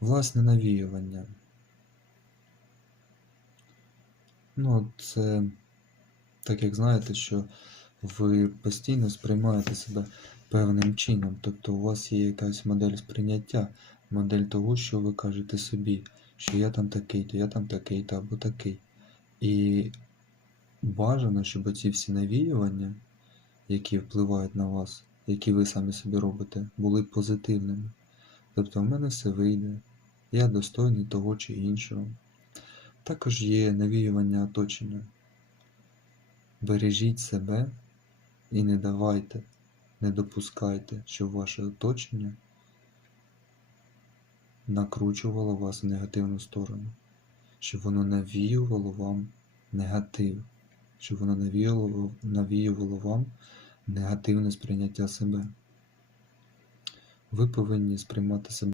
Власне навіювання. Ну, це так як знаєте, що ви постійно сприймаєте себе певним чином. Тобто у вас є якась модель сприйняття, модель того, що ви кажете собі, що я там такий-то, я там такий-то або такий. І бажано, щоб ці всі навіювання, які впливають на вас, які ви самі собі робите, були позитивними. Тобто в мене все вийде, я достойний того чи іншого. Також є навіювання оточення. Бережіть себе і не давайте, не допускайте, щоб ваше оточення накручувало вас в негативну сторону, щоб воно навіювало вам негатив, щоб воно навіювало, навіювало вам негативне сприйняття себе. Ви повинні сприймати себе.